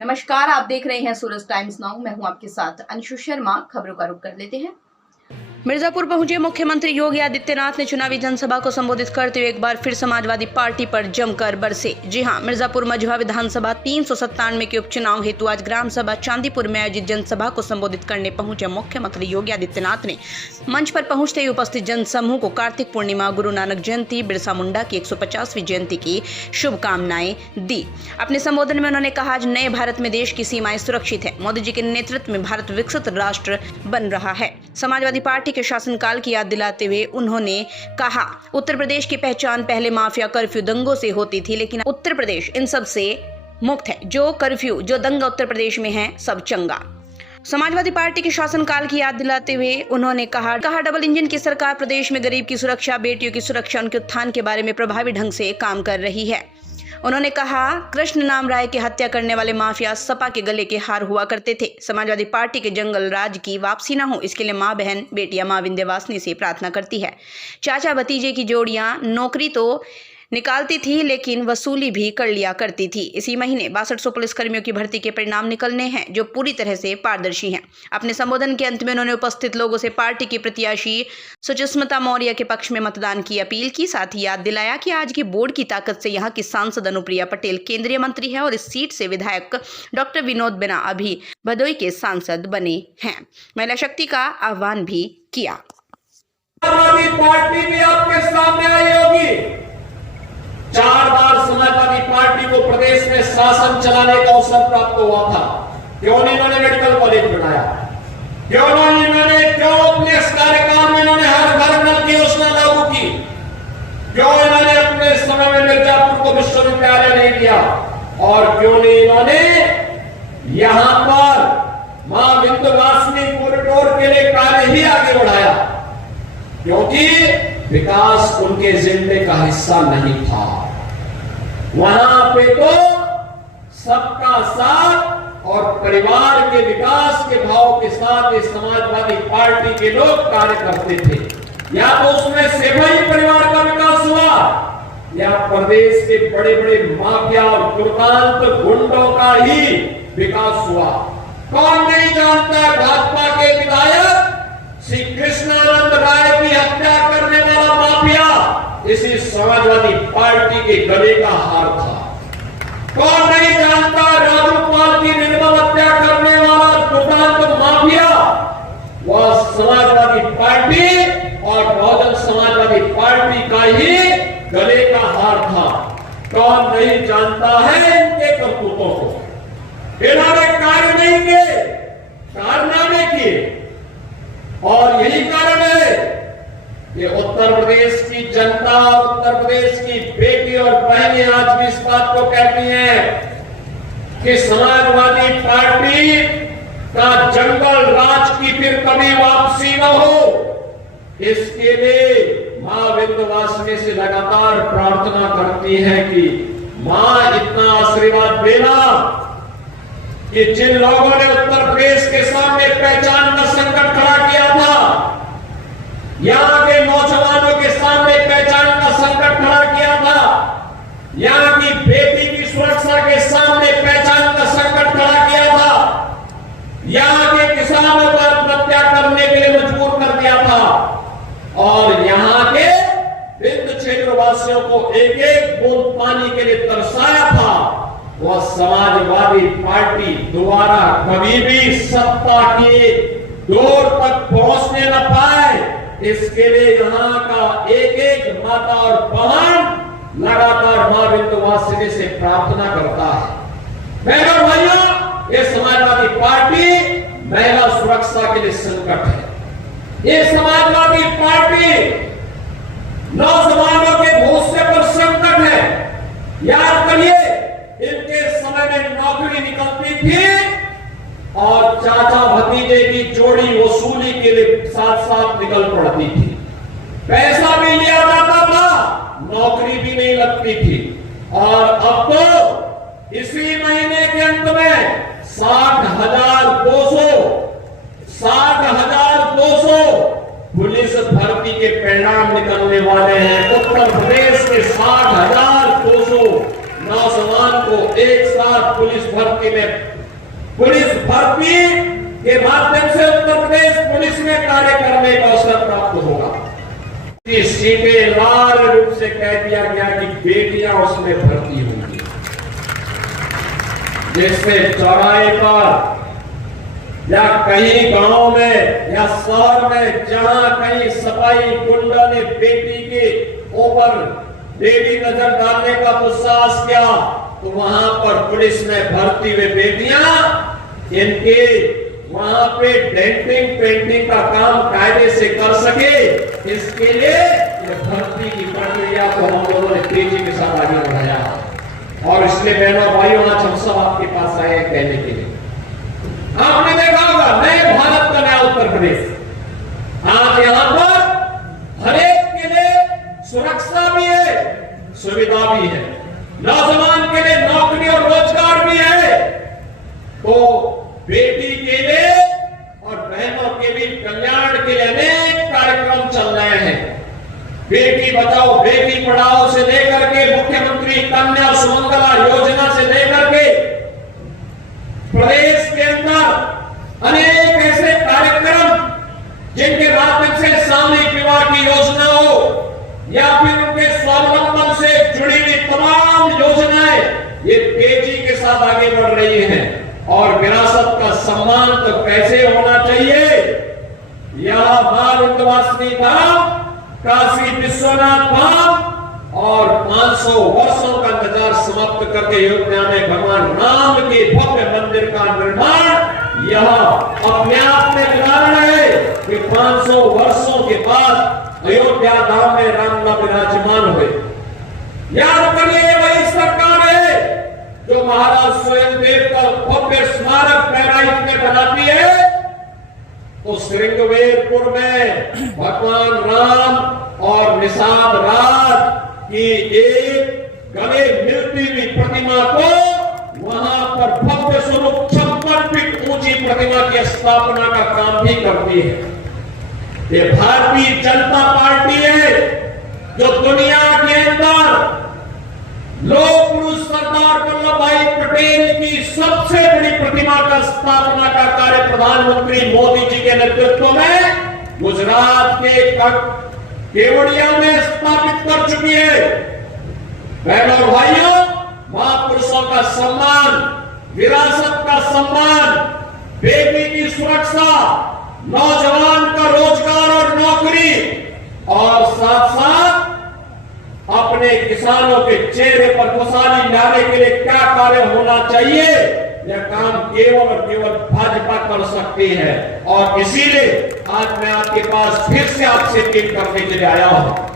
नमस्कार, आप देख रहे हैं सूरज टाइम्स नाउ। मैं हूं आपके साथ अंशु शर्मा। खबरों का रुख कर लेते हैं। मिर्जापुर पहुंचे मुख्यमंत्री योगी आदित्यनाथ ने चुनावी जनसभा को संबोधित करते हुए एक बार फिर समाजवादी पार्टी पर जमकर बरसे। जी हां, मिर्जापुर मझवा विधानसभा 397 के उपचुनाव हेतु आज ग्राम सभा चांदीपुर में आयोजित जनसभा को संबोधित करने पहुंचे मुख्यमंत्री योगी आदित्यनाथ ने मंच पर पहुंचते ही उपस्थित जनसमूह को कार्तिक पूर्णिमा, गुरु नानक जयंती, बिरसा मुंडा की 150वीं जयंती की शुभकामनाएं दी। अपने संबोधन में उन्होंने कहा, आज नए भारत में देश की सीमाएं सुरक्षित है। मोदी जी के नेतृत्व में भारत विकसित राष्ट्र बन रहा है। समाजवादी पार्टी के शासनकाल की याद दिलाते हुए उन्होंने कहा, उत्तर प्रदेश की पहचान पहले माफिया, कर्फ्यू, दंगों से होती थी, लेकिन उत्तर प्रदेश इन सब से मुक्त है। जो कर्फ्यू, जो दंगा उत्तर प्रदेश में है, सब चंगा। समाजवादी पार्टी के शासनकाल की याद दिलाते हुए उन्होंने कहा डबल इंजन की सरकार प्रदेश में गरीब की सुरक्षा, बेटियों की सुरक्षा, उनके उत्थान के बारे में प्रभावी ढंग से काम कर रही है। उन्होंने कहा, कृष्ण नाम राय की हत्या करने वाले माफिया सपा के गले के हार हुआ करते थे। समाजवादी पार्टी के जंगल राज की वापसी न हो, इसके लिए माँ बहन बेटियां माँ विंध्यवासिनी से प्रार्थना करती है। चाचा भतीजे की जोड़ियां नौकरी तो निकालती थी, लेकिन वसूली भी कर लिया करती थी। इसी महीने 6200 पुलिसकर्मियों की भर्ती के परिणाम निकलने हैं, जो पूरी तरह से पारदर्शी हैं। अपने संबोधन के अंत में उन्होंने उपस्थित लोगों से पार्टी की प्रत्याशी सुचिस्मिता मौर्य के पक्ष में मतदान की अपील की। साथ ही याद दिलाया कि आज की बोर्ड की ताकत से यहाँ की सांसद अनुप्रिया पटेल केंद्रीय मंत्री है और इस सीट से विधायक डॉक्टर विनोद बिना अभी भदोई के सांसद बने हैं। महिला शक्ति का आह्वान भी किया। पार्टी भी आपके सामने आई होगी। 4 बार समाजवादी पार्टी को प्रदेश में शासन चलाने का अवसर प्राप्त हुआ था। क्यों नहीं इन्होंने मेडिकल कॉलेज बनाया? क्यों अपने इस कार्यकाल में इन्होंने हर घर नल की योजना लागू की? क्यों इन्होंने अपने समय में मिर्जापुर को विश्वविद्यालय नहीं दिया? और क्यों नहीं इन्होंने यहां पर मां विंध्यवासिनी कॉरिडोर के लिए कार्य ही आगे बढ़ाया? क्योंकि विकास उनके एजेंडे का हिस्सा नहीं था। वहां पे तो सबका साथ और परिवार के विकास के भाव के साथ इस समाजवादी पार्टी के लोग कार्य करते थे। या तो उसमें सेवाई परिवार का विकास हुआ, या प्रदेश के बड़े बड़े माफिया और दुर्दांत गुंडों का ही विकास हुआ। कौन नहीं जानता है भाजपा के विधायक श्री कृष्णानंद राय की हत्या करने वाला माफिया इसी समाजवादी पार्टी के गले का हार था। कौन नहीं जानता राजूपाल की निर्मम हत्या करने वाला दुर्दांत माफिया वह समाजवादी पार्टी और बहुजन समाजवादी पार्टी का ही गले का हार था। कौन नहीं जानता है इनके करतूतों को? इन्होंने कार्य नहीं किए, कारनामे किए। और यही कारण है कि उत्तर प्रदेश की जनता, उत्तर प्रदेश की बेटी और बहनें आज भी इस बात को कहती हैं कि समाजवादी पार्टी का जंगल राज की फिर कभी वापसी न हो। इसके लिए मां विंध्यवासिनी से लगातार प्रार्थना करती है कि मां इतना आशीर्वाद देना कि जिन लोगों ने उत्तर प्रदेश के सामने पहचान का संकट खड़ा किया था, यहां के नौजवानों के सामने पहचान का संकट खड़ा किया था, यहां की बेटी की सुरक्षा के सामने पहचान का संकट खड़ा किया था, यहां के किसानों को आत्महत्या करने के लिए मजबूर कर दिया था, और यहां के विंध्य क्षेत्रवासियों को एक एक बूंद पानी के लिए तरसाया था। वह समाजवादी पार्टी दोबारा कभी भी सत्ता की डोर तक पहुंचने न पाए, इसके लिए यहां का एक एक माता और बहन लगातार मां विंध्यवासिनी से प्रार्थना करता है। बहनों भाइयों, ये समाजवादी पार्टी महिला सुरक्षा के लिए संकट है। ये समाजवादी पार्टी नौजवानों के भविष्य पर संकट है। याद करिए, इनके समय में नौकरी निकलती थी और चाचा भतीजे की जोड़ी वसूली के लिए साथ साथ निकल पड़ती थी। पैसा भी लिया जाता था, नौकरी भी नहीं लगती थी। और अब तो इसी महीने के अंत में 60,200 पुलिस भर्ती के परिणाम निकलने वाले हैं। उत्तर प्रदेश के 60,200 नौजवान को एक साथ पुलिस भर्ती कि मैं पुलिस भर्ती के माध्यम से उत्तर प्रदेश पुलिस में कार्य करने का अवसर प्राप्त होगा। सीटें लाल रूप से कह दिया गया कि बेटियां उसमें भर्ती होंगी, जिससे चौराहे पर या कहीं गांव में या शहर में जहां कहीं सफाई गुंडा ने बेटी के ऊपर बेटी नजर डालने का दुस्साहस किया, तो वहां पर पुलिस में भर्ती हुए बेटियां इनके वहां पे डेंटिंग पेंटिंग का काम कायदे से कर सके, इसके लिए ये भर्ती की प्रक्रिया को हम लोगों ने तेजी के साथ आगे बढ़ाया। और इसलिए बहनों भाइयों, आज हम सब आपके पास आए हैं कहने के लिए, आपने देखा होगा नए भारत का नया उत्तर प्रदेश, आज यहां पर हर एक के लिए सुरक्षा भी है, सुविधा भी है, नौजवान के लिए नौकरी और रोजगार भी है, तो बेटी के लिए और बहनों के भी कल्याण के लिए अनेक कार्यक्रम चल रहे हैं। बेटी बचाओ बेटी पढ़ाओ से लेकर के मुख्यमंत्री कन्या सुमंगला योजना से लेकर के प्रदेश के अंदर अनेक ऐसे कार्यक्रम जिनके माध्यम से सामूहिक विवाह की योजना हो या फिर उनके स्वावलंबन से जुड़ी हुई तमाम योजनाएं ये तेजी के साथ आगे बढ़ रही हैं। और विरासत का सम्मान तो कैसे होना चाहिए, यह मां विंध्यवासिनी धाम, काशी विश्वनाथ धाम और 500 वर्षों का इंतजार समाप्त करके अयोध्या में भगवान राम के भव्य मंदिर का निर्माण यह अपने आप में कारण है कि 500 वर्षों के बाद अयोध्या धाम में रामलला विराजमान हुए। याद करिए, वही सरकार है जो महाराज स्वयंदेव का भव्य स्मारक बहराइच में बनाती है, तो श्रृंगवेरपुर में भगवान राम और निषाद राज की एक गले मिलती हुई प्रतिमा को वहां पर भव्य स्वरूप 56 फीट ऊंची प्रतिमा की स्थापना का काम भी करती है। ये भारतीय जनता पार्टी है जो दुनिया के अंदर लोक पुरुष सरदार वल्लभ भाई पटेल की सबसे बड़ी प्रतिमा का स्थापना का कार्य प्रधानमंत्री मोदी जी के नेतृत्व में गुजरात के केवड़िया में स्थापित कर चुकी है। बहनों और भाइयों, महापुरुषों का सम्मान, विरासत का सम्मान, बेटी की सुरक्षा, नौजवान का रोजगार और नौकरी और साथ साथ अपने किसानों के चेहरे पर खुशहाली लाने के लिए क्या कार्य होना चाहिए, यह काम केवल और केवल भाजपा कर सकती है। और इसीलिए आज मैं आपके पास फिर से आपसे अपील करने के लिए आया हूं।